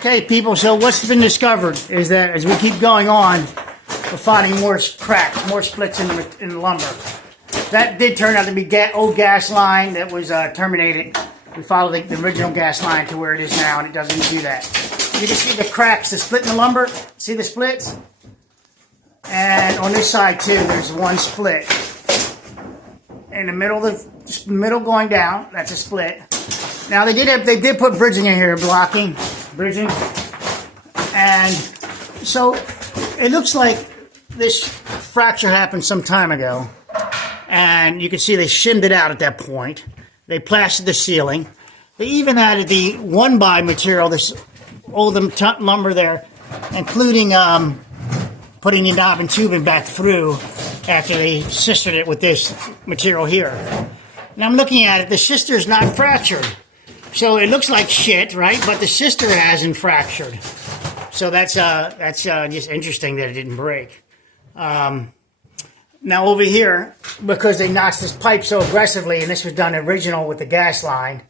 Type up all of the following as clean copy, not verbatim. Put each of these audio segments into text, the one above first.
Okay, people, so what's been discovered is that as we keep going on, we're finding more cracks, more splits in the lumber. That did turn out to be old gas line that was terminated. We followed the original gas line to where it is now, and it doesn't do that. You can see the cracks, the split in the lumber. See the splits? And on this side, too, there's one split. In the middle going down, that's a split. Now, they did put bridging in here, bridging. And so it looks like this fracture happened some time ago. And you can see they shimmed it out at that point. They plastered the ceiling. They even added the 1x material, this old lumber there, including putting the knob and tubing back through after they sistered it with this material here. Now I'm looking at it, the sister is not fractured. So it looks like shit, right? But the sister hasn't fractured. So that's just interesting that it didn't break. Now over here, because they notched this pipe so aggressively, and this was done original with the gas line,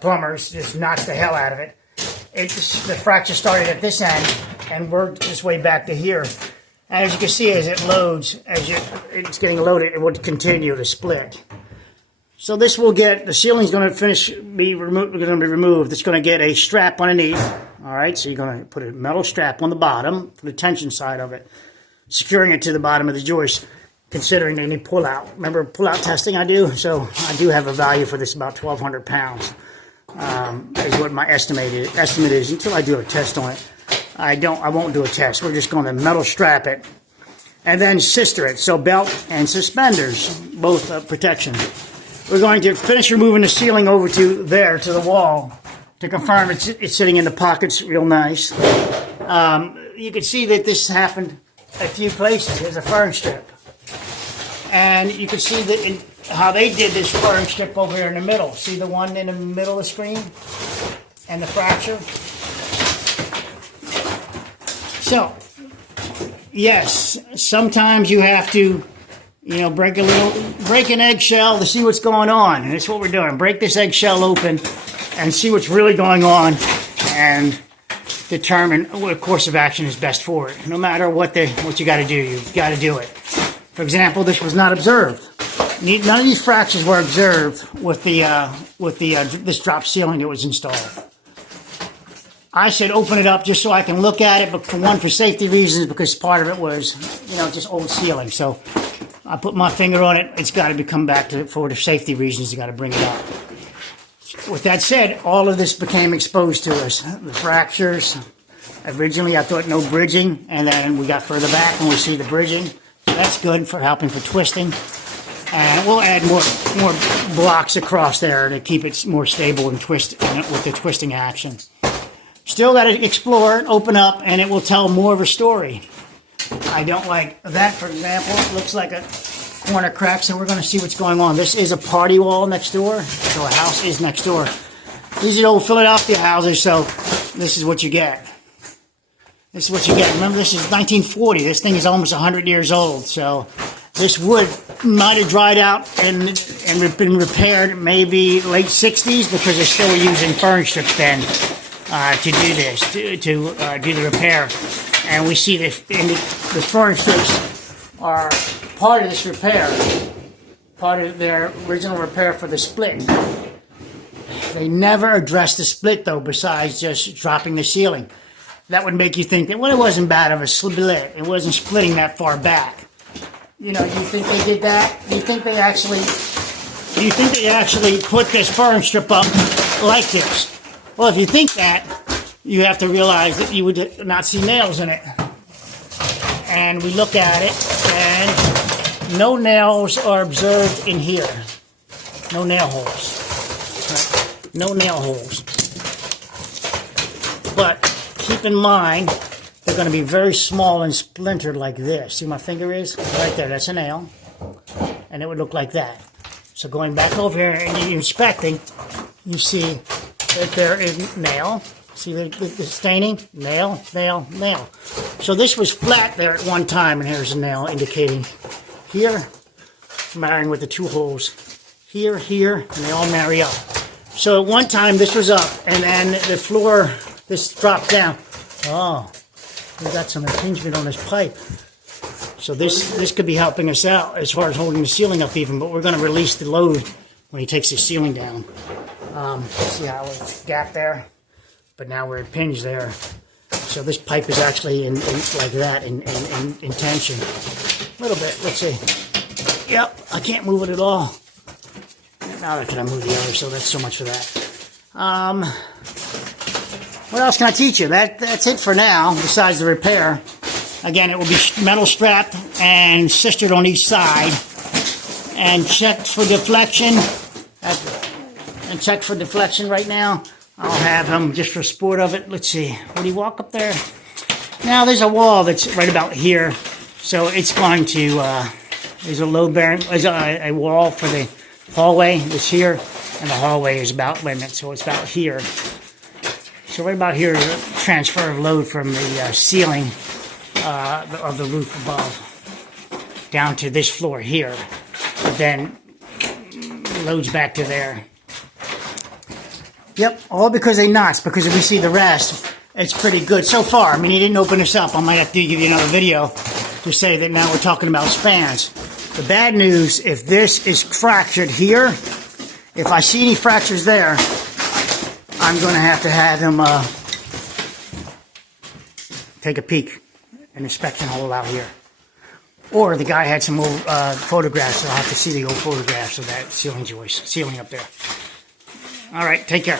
plumbers just notched the hell out of it. The fracture started at this end and worked its way back to here. And as you can see, as it loads, it's getting loaded, it will continue to split. So this will get, the ceiling's going to be removed. It's going to get a strap underneath. All right, so you're going to put a metal strap on the bottom for the tension side of it, securing it to the bottom of the joist, considering any pull-out. Remember pull-out testing I do? So I do have a value for this, about 1,200 pounds. Is what my estimate is until I do a test on it. I won't do a test. We're just going to metal strap it and then sister it. So belt and suspenders, both protection. We're going to finish removing the ceiling over to the wall to confirm it's sitting in the pockets real nice. You can see that this happened a few places. There's a fern strip. And you can see that how they did this fern strip over here in the middle. See the one in the middle of the screen? And the fracture? So, yes, sometimes you have to, break an eggshell to see what's going on. And that's what we're doing. Break this eggshell open and see what's really going on and determine what course of action is best for it. No matter what you got to do, you've got to do it. For example, this was not observed. None of these fractures were observed with this drop ceiling that was installed. I said open it up just so I can look at it, but for safety reasons, because part of it was, just old ceiling. So I put my finger on it. It's got to come back to for the safety reasons. You got to bring it up. With that said, all of this became exposed to us. The fractures. Originally, I thought no bridging, and then we got further back and we see the bridging. That's good for helping for twisting. And we'll add more blocks across there to keep it more stable and twist with the twisting action. Still got to explore it, open up, and it will tell more of a story. I don't like that, for example. It looks like a corner crack, so we're going to see what's going on. This is a party wall next door, so a house is next door. These are old Philadelphia houses, so this is what you get. This is what you get. Remember, this is 1940. This thing is almost 100 years old, so this wood might have dried out and been repaired maybe late 60s because they still were using fern strips then to do this, to do the repair. And we see the fern strips are part of this repair, part of their original repair for the split. They never addressed the split, though, besides just dropping the ceiling. That would make you think that, well, it wasn't bad of a split. It wasn't splitting that far back. You think they did that? Do you think they actually put this fern strip up like this? Well, if you think that, you have to realize that you would not see nails in it. And we look at it, and no nails are observed in here. No nail holes. No nail holes. But keep in mind, they're going to be very small and splintered like this. See my finger is? Right there, that's a nail. And it would look like that. So going back over here and you're inspecting, you see that there is nail. See the staining? Nail, nail, nail. So this was flat there at one time, and here's a nail indicating here, marrying with the two holes. Here, and they all marry up. So at one time this was up, and then the floor this dropped down. Oh, we got some impingement on this pipe. So this could be helping us out as far as holding the ceiling up even, but we're going to release the load when he takes the ceiling down. See how it's gap there? But now we're impinged there. So this pipe is actually in like that in tension. A little bit, let's see. Yep, I can't move it at all. Now I can move the other, so that's so much for that. What else can I teach you? That's it for now, besides the repair. Again, it will be metal strapped and sistered on each side. And checked for deflection. And check for deflection right now. I'll have him just for sport of it. Let's see. Would he walk up there? Now, there's a wall that's right about here. So it's going to, there's a load bearing, there's a wall for the hallway that's here. And the hallway is about limit, so it's about here. So right about here is a transfer of load from the ceiling of the roof above down to this floor here. But then loads back to there. Yep, all because they knots, because if we see the rest, it's pretty good so far. I mean, he didn't open this up. I might have to give you another video to say that now we're talking about spans. The bad news, if this is fractured here, if I see any fractures there, I'm going to have him take a peek, an inspection hole out here. Or the guy had some old photographs, so I'll have to see the old photographs of that ceiling joist, ceiling up there. All right, take care.